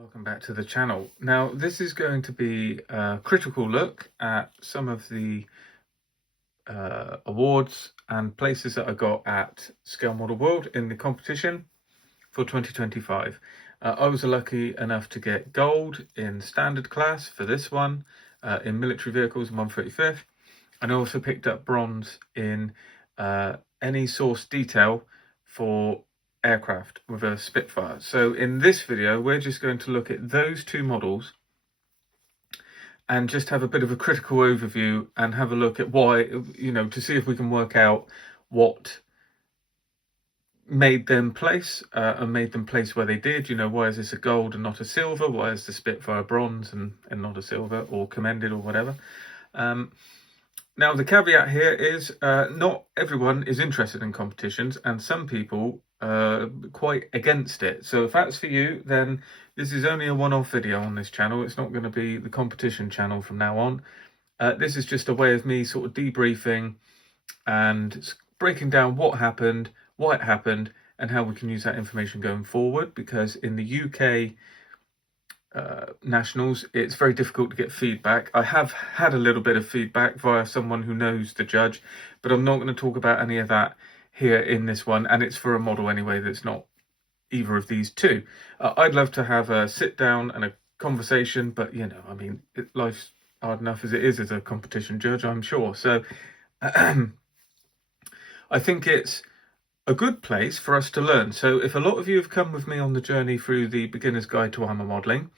Welcome back to the channel. Now this is going to be a critical look at some of the awards and places that I got at Scale Model World in the competition for 2025. I was lucky enough to get gold in standard class for this one, in military vehicles and 135th, and I also picked up bronze in any source detail for aircraft with a Spitfire. So in this video we're just going to look at those two models and just have a bit of a critical overview and have a look at why, to see if we can work out what made them place and made them place where they did. Why is this a gold and not a silver? Why is the Spitfire bronze and not a silver, or commended, or whatever? Now the caveat here is not everyone is interested in competitions, and some people quite against it. So if that's for you, then this is only a one-off video on this channel. It's not going to be the competition channel from now on. This is just a way of me sort of debriefing and breaking down what happened, why it happened, and how we can use that information going forward, because in the UK nationals it's very difficult to get feedback. I have had a little bit of feedback via someone who knows the judge, but I'm not going to talk about any of that here in this one, and it's for a model anyway that's not either of these two. I'd love to have a sit down and a conversation, but life's hard enough as it is as a competition judge, I'm sure. So I think it's a good place for us to learn. So if a lot of you have come with me on the journey through the Beginner's Guide to Armour Modelling,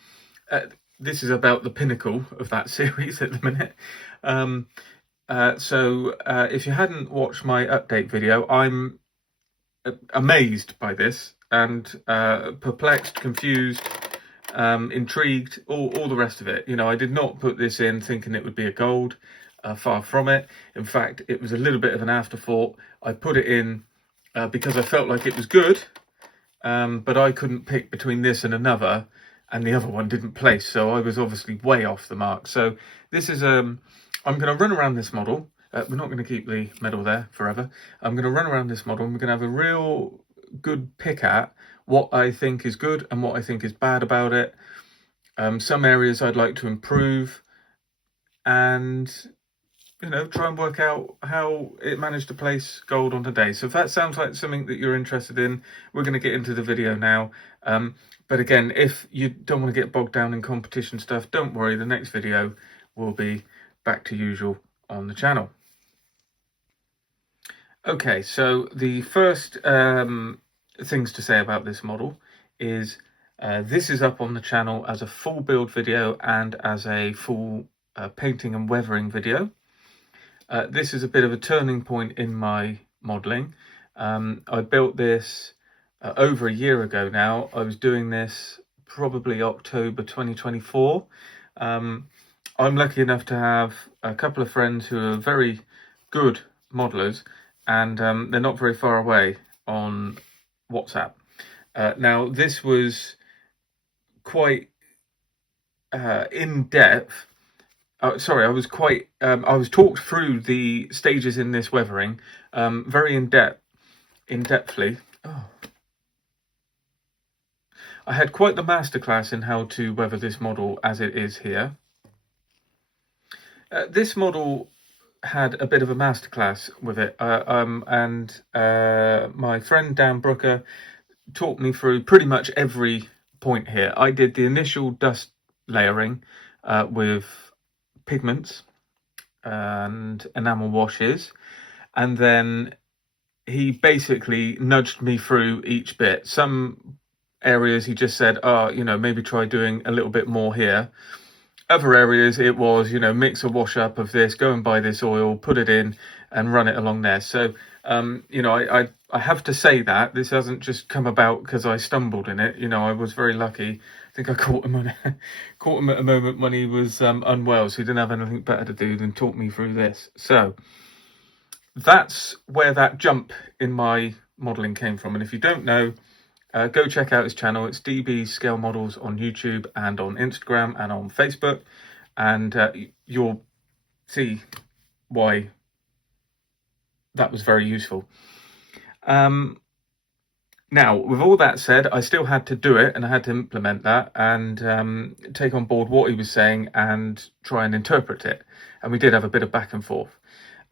this is about the pinnacle of that series at the minute. So if you hadn't watched my update video, I'm amazed by this and perplexed, confused, intrigued, all the rest of it. I did not put this in thinking it would be a gold, far from it. In fact, it was a little bit of an afterthought. I put it in because I felt like it was good, but I couldn't pick between this and another, and the other one didn't place, so I was obviously way off the mark. So this is I'm going to run around this model. We're not going to keep the medal there forever. I'm going to run around this model and we're going to have a real good pick at what I think is good and what I think is bad about it. Some areas I'd like to improve, and try and work out how it managed to place gold on today. So if that sounds like something that you're interested in, we're going to get into the video now. But again, if you don't want to get bogged down in competition stuff, don't worry, the next video will be back to usual on the channel. Okay, so the first things to say about this model is this is up on the channel as a full build video and as a full painting and weathering video. This is a bit of a turning point in my modelling. I built this over a year ago now. I was doing this probably October 2024. I'm lucky enough to have a couple of friends who are very good modelers, and they're not very far away on WhatsApp. Now this was quite in-depth. Sorry, I was talked through the stages in this weathering, very in-depthly. Oh. I had quite the masterclass in how to weather this model as it is here. This model had a bit of a masterclass with it, and my friend Dan Brooker taught me through pretty much every point here. I did the initial dust layering with pigments and enamel washes, and then he basically nudged me through each bit. Some areas he just said, maybe try doing a little bit more here. Other areas it was, mix a wash up of this, go and buy this oil, put it in and run it along there. So I have to say that this hasn't just come about because I stumbled in it. I was very lucky. I think I caught him at a moment when he was unwell, so he didn't have anything better to do than talk me through this. So that's where that jump in my modelling came from. And if you don't know, go check out his channel. It's DB Scale Models on YouTube and on Instagram and on Facebook, and you'll see why that was very useful. Now, with all that said, I still had to do it and I had to implement that and take on board what he was saying and try and interpret it. And we did have a bit of back and forth.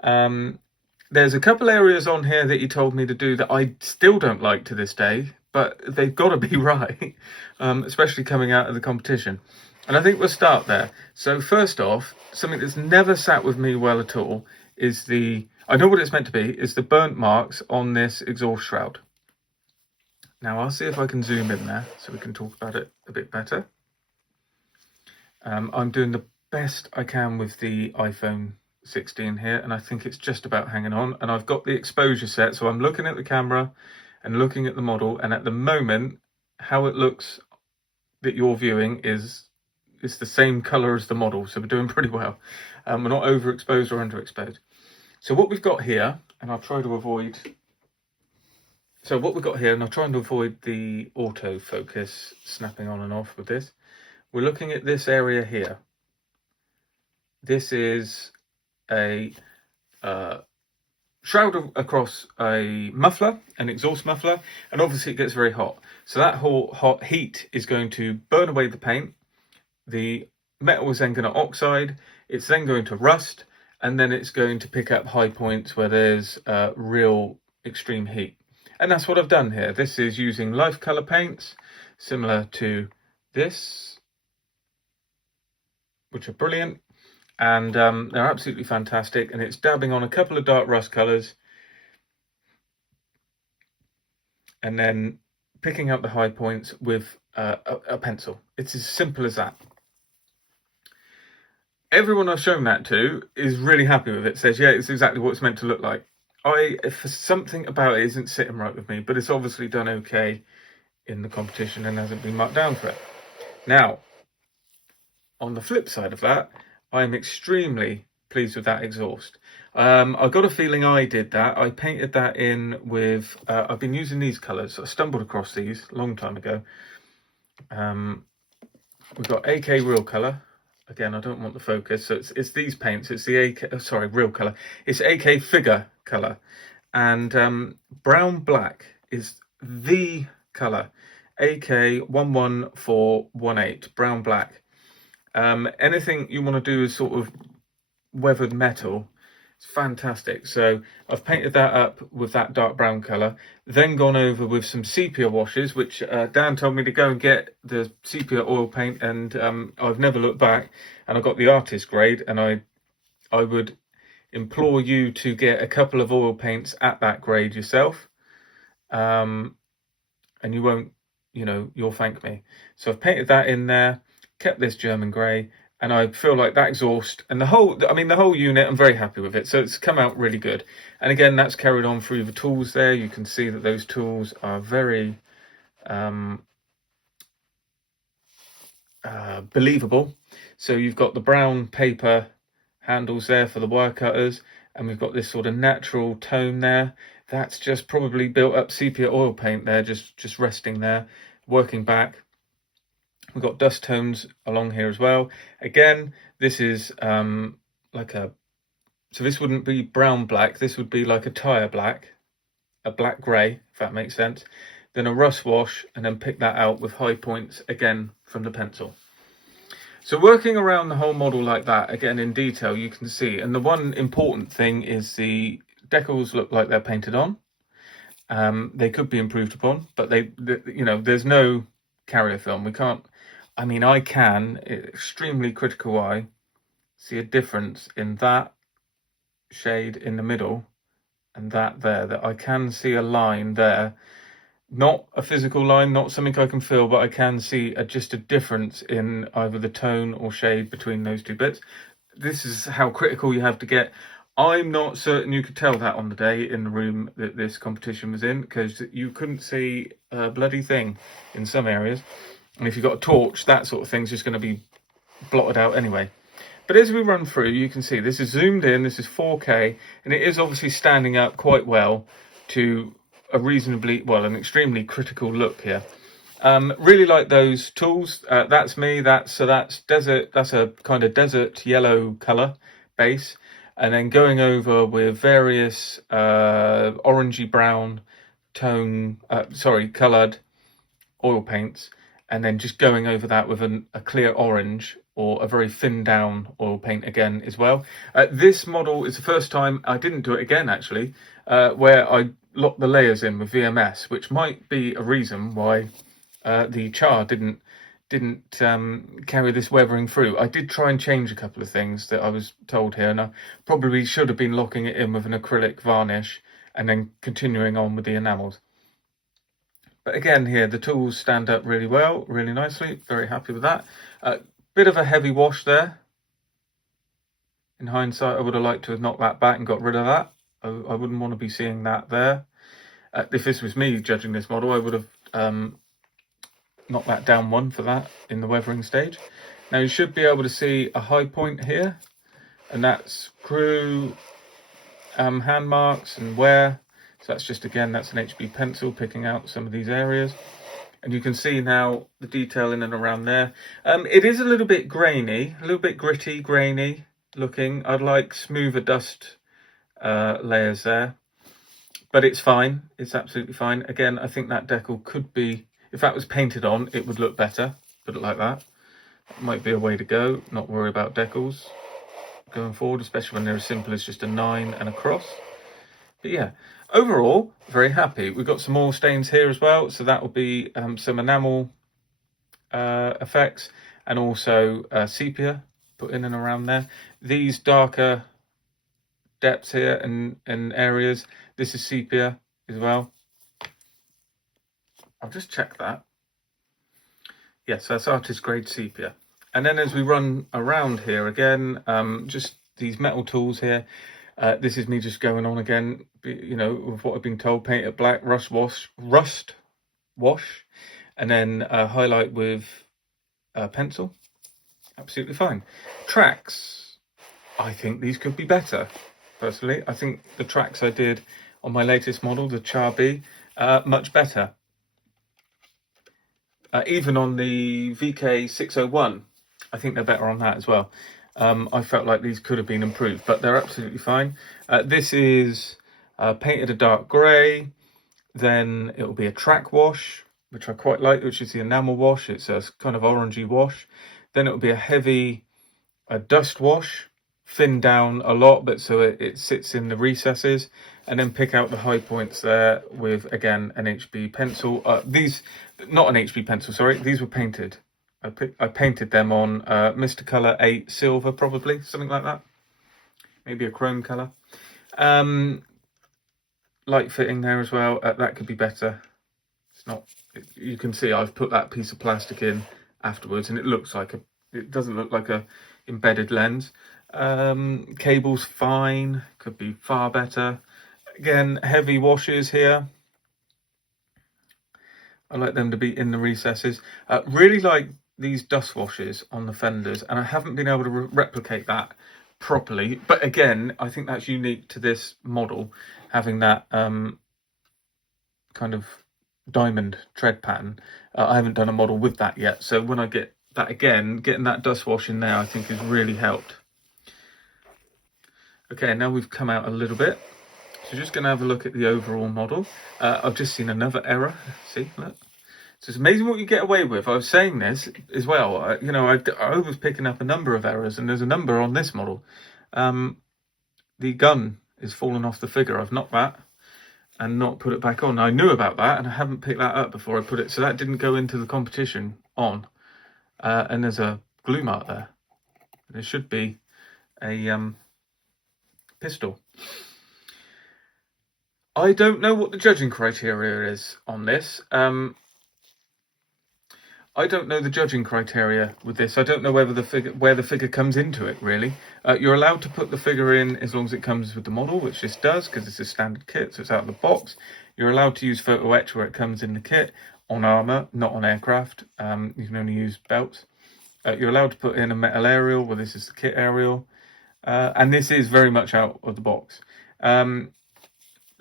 There's a couple areas on here that he told me to do that I still don't like to this day, but they've got to be right, especially coming out of the competition. And I think we'll start there. So first off, something that's never sat with me well at all is I know what it's meant to be, is the burnt marks on this exhaust shroud. Now I'll see if I can zoom in there so we can talk about it a bit better. I'm doing the best I can with the iPhone 16 here, and I think it's just about hanging on. And I've got the exposure set, so I'm looking at the camera and looking at the model, and at the moment, how it looks that you're viewing is the same color as the model, so we're doing pretty well. We're not overexposed or underexposed. So what we've got here, and I'll try to avoid... So what we've got here, and I'll try and avoid the autofocus snapping on and off with this. We're looking at this area here. This is a shroud across a muffler, an exhaust muffler, and obviously it gets very hot. So that hot heat is going to burn away the paint. The metal is then going to oxide. It's then going to rust, and then it's going to pick up high points where there's real extreme heat. And that's what I've done here. This is using life color paints, similar to this, which are brilliant. And they're absolutely fantastic. And it's dabbing on a couple of dark rust colors and then picking up the high points with a pencil. It's as simple as that. Everyone I've shown that to is really happy with it. Says, yeah, it's exactly what it's meant to look like. For something about it isn't sitting right with me, but it's obviously done okay in the competition and hasn't been marked down for it. Now, on the flip side of that, I'm extremely pleased with that exhaust. I got a feeling I did that. I painted that in with, I've been using these colours. I stumbled across these a long time ago. We've got AK Real Colour. Again, I don't want the focus, so it's these paints. It's the AK, Real Colour. It's AK Figure Colour. And Brown Black is the colour. AK 11418, Brown Black. Anything you want to do is sort of weathered metal. It's fantastic. So I've painted that up with that dark brown colour, then gone over with some sepia washes, which Dan told me to go and get the sepia oil paint, and I've never looked back, and I got the artist grade, and I would implore you to get a couple of oil paints at that grade yourself, and you won't, you'll thank me. So I've painted that in there, kept this German grey, and I feel like that exhaust and the whole unit, I'm very happy with it. So it's come out really good. And again, that's carried on through the tools there. You can see that those tools are very believable. So you've got the brown paper handles there for the wire cutters, and we've got this sort of natural tone there. That's just probably built up sepia oil paint there, just resting there, working back. We've got dust tones along here as well. Again, this is so this wouldn't be brown black, this would be like a tyre black, a black grey, if that makes sense. Then a rust wash, and then pick that out with high points, again, from the pencil. So working around the whole model like that, again, in detail, you can see. And the one important thing is the decals look like they're painted on. They could be improved upon, but there's no carrier film. We can't, I can, extremely critical eye, see a difference in that shade in the middle and that there, that I can see a line there. Not a physical line, not something I can feel, but I can see just a difference in either the tone or shade between those two bits. This is how critical you have to get. I'm not certain you could tell that on the day in the room that this competition was in, because you couldn't see a bloody thing in some areas. And if you've got a torch, that sort of thing's just going to be blotted out anyway. But as we run through, you can see this is zoomed in, this is 4K, and it is obviously standing up quite well to an extremely critical look here. Really like those tools. That's me. That's desert. That's a kind of desert yellow color base, and then going over with various orangey brown coloured oil paints, and then just going over that with a clear orange or a very thin down oil paint again as well. This model is the first time I didn't do it again, actually, where I locked the layers in with VMS, which might be a reason why the char didn't carry this weathering through. I did try and change a couple of things that I was told here, and I probably should have been locking it in with an acrylic varnish and then continuing on with the enamels. But again, here the tools stand up really well, really nicely. Very happy with that. Bit of a heavy wash there. In hindsight, I would have liked to have knocked that back and got rid of that. I wouldn't want to be seeing that there. If this was me judging this model, I would have knocked that down one for that in the weathering stage. Now you should be able to see a high point here, and that's crew hand marks and wear. So that's just, again, that's an HB pencil picking out some of these areas. And you can see now the detail in and around there. It is a little bit grainy, a little bit gritty, grainy looking. I'd like smoother dust layers there, but it's fine. It's absolutely fine. Again, I think that decal could be, if that was painted on, it would look better. Put it like that. That might be a way to go. Not worry about decals going forward, especially when they're as simple as just a 9 and a cross. But yeah, overall, very happy. We've got some oil stains here as well, so that will be some enamel effects, and also sepia put in and around there. These darker depths here and areas, this is sepia as well. I'll just check that. Yes, that's artist grade sepia. And then as we run around here again, just these metal tools here. This is me just going on again, you know, with what I've been told: paint it black, rust wash, and then highlight with pencil. Absolutely fine. Tracks, I think these could be better. Personally, I think the tracks I did on my latest model, the Char B, much better. Even on the VK601, I think they're better on that as well. I felt like these could have been improved, but they're absolutely fine. This is painted a dark grey, then it will be a track wash, which I quite like, which is the enamel wash. It's a kind of orangey wash. Then it will be a heavy dust wash, thin down a lot, but so it sits in the recesses, and then pick out the high points there with, again, an HB pencil. These, not an HB pencil, sorry, these were painted. I painted them on Mr. Colour 8 silver, probably, something like that. Maybe a chrome colour. Light fitting there as well. That could be better. It's not. You can see I've put that piece of plastic in afterwards, and it looks like a. It doesn't look like a embedded lens. Cables fine. Could be far better. Again, heavy washes here. I like them to be in the recesses. Really like these dust washes on the fenders, and I haven't been able to replicate that properly. But again, I think that's unique to this model, having that kind of diamond tread pattern. I haven't done a model with that yet, so when I get that again, getting that dust wash in there, I think has really helped. Okay, now we've come out a little bit. So just going to have a look at the overall model. I've just seen another error. See, look. So it's amazing what you get away with. I was saying this as well. You know, I was picking up a number of errors, and there's a number on this model. The gun is falling off the figure. I've knocked that and not put it back on. I knew about that, and I haven't picked that up before I put it. So that didn't go into the competition on. And there's a glue mark there. There should be a pistol. I don't know what the judging criteria is on this. I don't know the judging criteria with this. I don't know whether where the figure comes into it, really. You're allowed to put the figure in as long as it comes with the model, which this does, because it's a standard kit, so it's out of the box. You're allowed to use photo etch where it comes in the kit, on armour, not on aircraft. You can only use belts. You're allowed to put in a metal aerial, well, this is the kit aerial. And this is very much out of the box.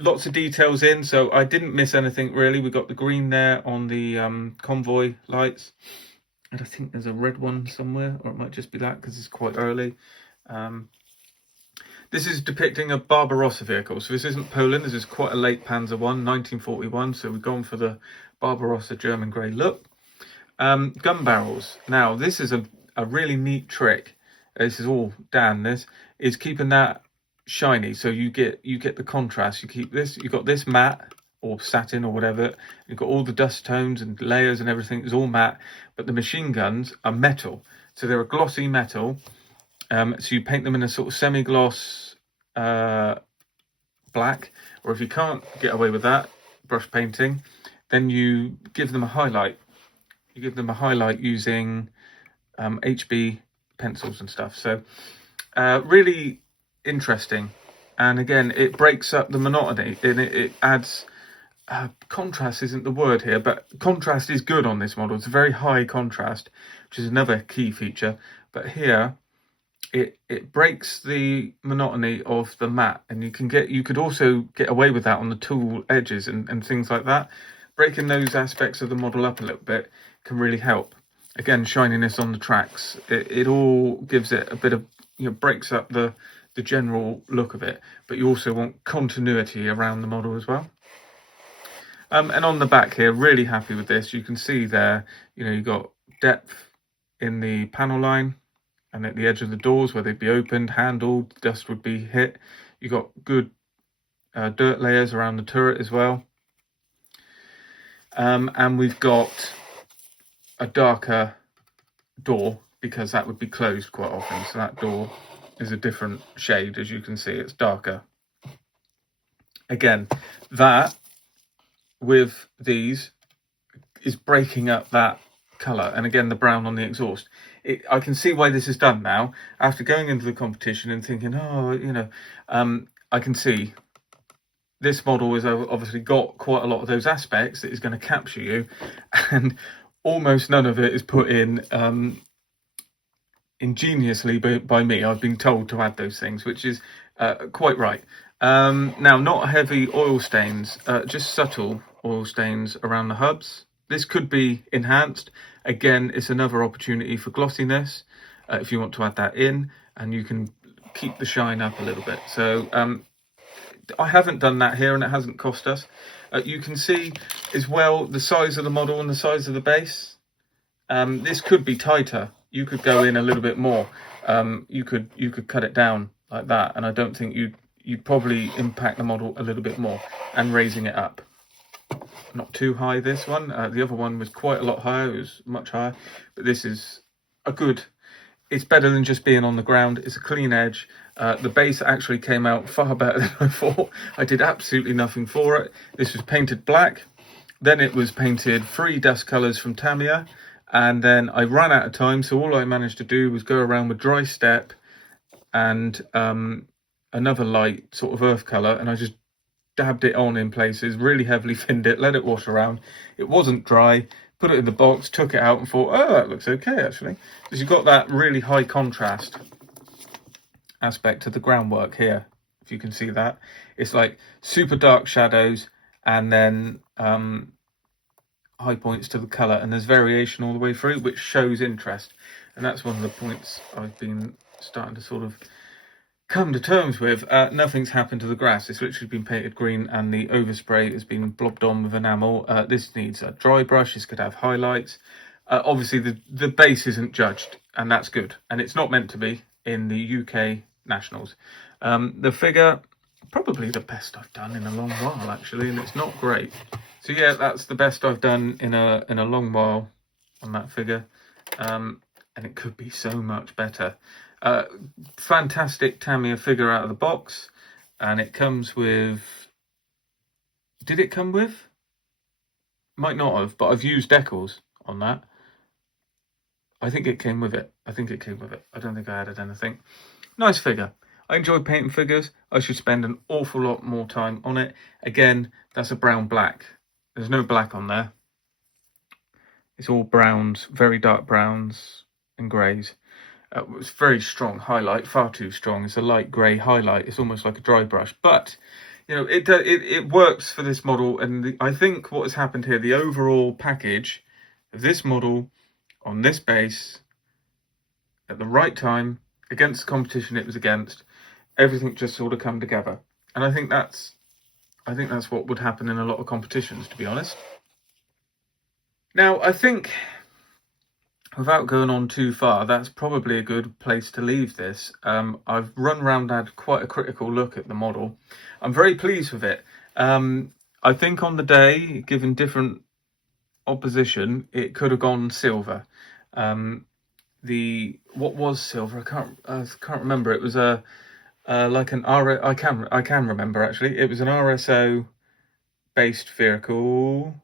Lots of details in, so I didn't miss anything really. We got the green there on the convoy lights, and I think there's a red one somewhere, or it might just be that because it's quite early. This is depicting a Barbarossa vehicle. So this isn't Poland. This is quite a late Panzer one, 1941. So we've gone for the Barbarossa German grey look. Gun barrels. Now, this is a really neat trick. This is all Dan. This is keeping that shiny. So you get the contrast. You keep this. You've got this matte or satin or whatever. You've got all the dust tones and layers and everything. It's all matte. But the machine guns are metal. So they're a glossy metal. So you paint them in a sort of semi-gloss black, or if you can't get away with that, brush painting, then you give them a highlight. You give them a highlight using HB pencils and stuff. So really interesting. And again, it breaks up the monotony, and it adds contrast isn't the word here, but contrast is good on this model. It's a very high contrast, which is another key feature. But here, it breaks the monotony of the matte, and you could also get away with that on the tool edges and things like that. Breaking those aspects of the model up a little bit can really help. Again, shininess on the tracks, it all gives it a bit of, breaks up the general look of it, but you also want continuity around the model as well. And on the back here, really happy with this. You can see there, you've got depth in the panel line, and at the edge of the doors where they'd be opened, handled, dust would be hit. You got good dirt layers around the turret as well. And we've got a darker door because that would be closed quite often. So that door is a different shade, as you can see, it's darker. Again, that with these is breaking up that colour, and again the brown on the exhaust. I can see why this is done now after going into the competition and thinking, I can see this model has obviously got quite a lot of those aspects that is going to capture you, and almost none of it is put in ingeniously by me. I've been told to add those things, which is quite right. Now, not heavy oil stains, just subtle oil stains around the hubs. This could be enhanced. Again, it's another opportunity for glossiness if you want to add that in, and you can keep the shine up a little bit. So I haven't done that here, and it hasn't cost us. You can see as well the size of the model and the size of the base. This could be tighter. You could go in a little bit more. You could cut it down like that, and I don't think you'd probably impact the model a little bit more, and raising it up. Not too high, this one. The other one was quite a lot higher. It was much higher, but this is a good. It's better than just being on the ground. It's a clean edge. The base actually came out far better than I thought. I did absolutely nothing for it. This was painted black. Then it was painted 3 dust colours from Tamiya. And then I ran out of time. So all I managed to do was go around with dry step and another light sort of earth colour. And I just dabbed it on in places, really heavily thinned it, let it wash around. It wasn't dry. Put it in the box, took it out and thought, oh, that looks okay, actually. Because you've got that really high contrast aspect to the groundwork here, if you can see that. It's like super dark shadows and then high points to the colour. And there's variation all the way through, which shows interest. And that's one of the points I've been starting to sort of come to terms with. Nothing's happened to the grass. It's literally been painted green, and the overspray has been blobbed on with enamel. This needs a dry brush. This could have highlights. Obviously the base isn't judged, and that's good, and it's not meant to be in the UK Nationals. The figure, probably the best I've done in a long while, actually, and it's not great. So yeah, that's the best I've done in a long while on that figure, and it could be so much better. Fantastic Tamiya figure out of the box, and it comes with, did it come with? Might not have, but I've used decals on that. I think it came with it. I don't think I added anything. Nice figure. I enjoy painting figures. I should spend an awful lot more time on it. Again, that's a brown black. There's no black on there. It's all browns, very dark browns and greys. It's very strong highlight, far too strong. It's a light grey highlight. It's almost like a dry brush, but it works for this model. And I think what has happened here, the overall package of this model on this base at the right time against the competition it was against, everything just sort of come together. And I think that's what would happen in a lot of competitions, to be honest. Now, I think, without going on too far, that's probably a good place to leave this. I've run around, had quite a critical look at the model. I'm very pleased with it. I think on the day, given different opposition, it could have gone silver. What was silver? I can't remember. It was like an I can remember actually. It was an RSO based vehicle.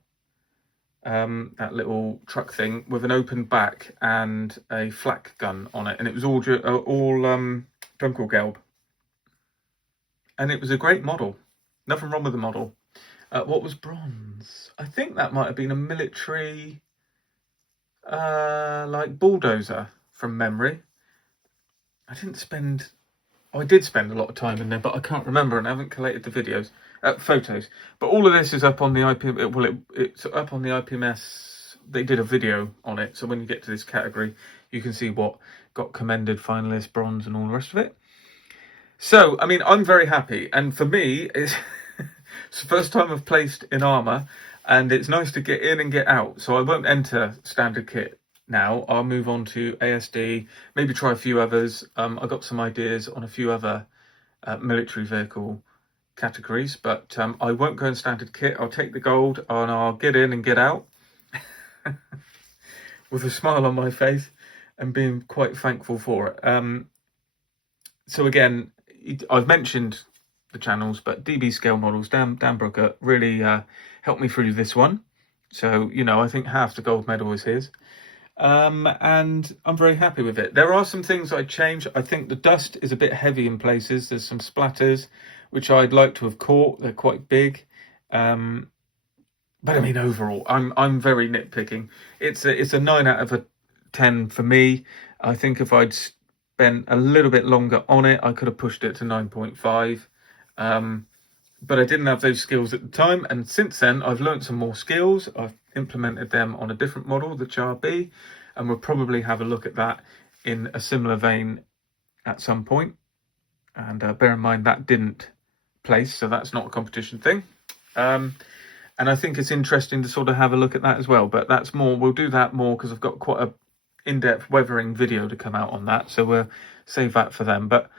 That little truck thing with an open back and a flak gun on it, and it was all Dunkelgelb, and it was a great model. Nothing wrong with the model. What was bronze? I think that might have been a military, like bulldozer from memory. I did spend a lot of time in there, but I can't remember, and I haven't collated the photos. But all of this is up on the IPMS. Well, it's up on the IPMS. They did a video on it, so when you get to this category, you can see what got commended, finalist, bronze, and all the rest of it. So, I mean, I'm very happy, and for me, it's the first time I've placed in armour, and it's nice to get in and get out. So I won't enter standard kit now. I'll move on to ASD, maybe try a few others. I've got some ideas on a few other military vehicle categories, but I won't go in standard kit. I'll take the gold and I'll get in and get out with a smile on my face and being quite thankful for it. So again, I've mentioned the channels, but DB Scale Models, Dan Brooker really helped me through this one. So, you know, I think half the gold medal is his. And I'm very happy with it. There are some things I'd change. I think the dust is a bit heavy in places. There's some splatters which I'd like to have caught. They're quite big. But I mean, overall, I'm very nitpicking. It's a 9 out of a 10 for me. I think if I'd spent a little bit longer on it, I could have pushed it to 9.5. But I didn't have those skills at the time, and since then I've learned some more skills. I've implemented them on a different model, the CHAR-B, and we'll probably have a look at that in a similar vein at some point. And bear in mind that didn't place, so that's not a competition thing. And I think it's interesting to sort of have a look at that as well, but that's more, we'll do that more because I've got quite a in-depth weathering video to come out on that, so we'll save that for them. But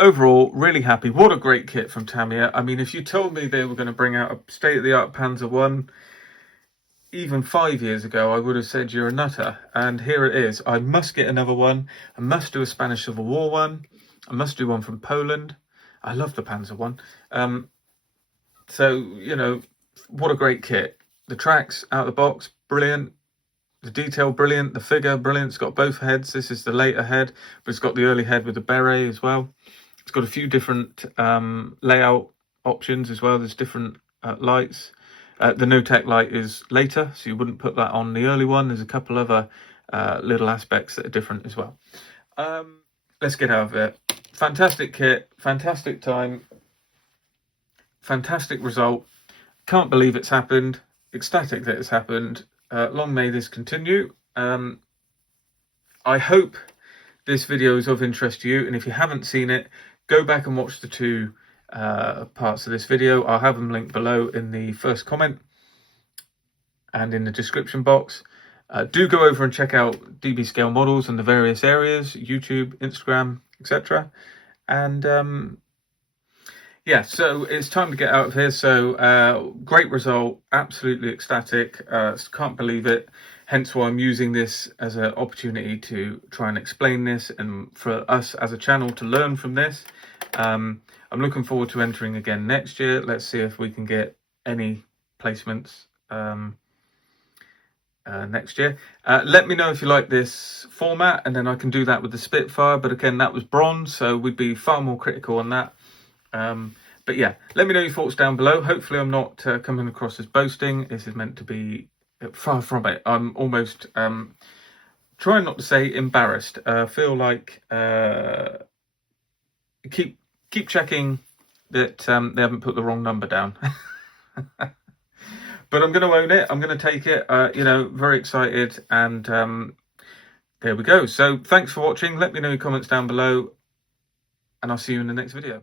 overall, really happy. What a great kit from Tamiya. I mean, if you told me they were going to bring out a state-of-the-art Panzer 1 even 5 years ago, I would have said you're a nutter. And here it is. I must get another one. I must do a Spanish Civil War one. I must do one from Poland. I love the Panzer 1. So, you know, what a great kit. The tracks out of the box, brilliant. The detail, brilliant. The figure, brilliant. It's got both heads. This is the later head, but it's got the early head with the beret as well. It's got a few different layout options as well. There's different lights. The no-tech light is later, so you wouldn't put that on the early one. There's a couple other little aspects that are different as well. Let's get out of it. Fantastic kit, fantastic time, fantastic result. Can't believe it's happened. Ecstatic that it's happened. Long may this continue. I hope this video is of interest to you, and if you haven't seen it, go back and watch the two parts of this video. I'll have them linked below in the first comment and in the description box. Do go over and check out DB Scale Models and the various areas, YouTube, Instagram, etc. And yeah, so it's time to get out of here. So great result, absolutely ecstatic, can't believe it. Hence why I'm using this as an opportunity to try and explain this, and for us as a channel to learn from this. I'm looking forward to entering again next year. Let's see if we can get any placements next year. Let me know if you like this format, and then I can do that with the Spitfire. But again, that was bronze, so we'd be far more critical on that. But yeah, let me know your thoughts down below. Hopefully I'm not coming across as boasting. This is meant to be far from it. I'm almost trying not to say embarrassed. Feel like keep checking that they haven't put the wrong number down. But I'm going to own it. I'm going to take it. You know, very excited. And there we go. So thanks for watching. Let me know your comments down below. and I'll see you in the next video.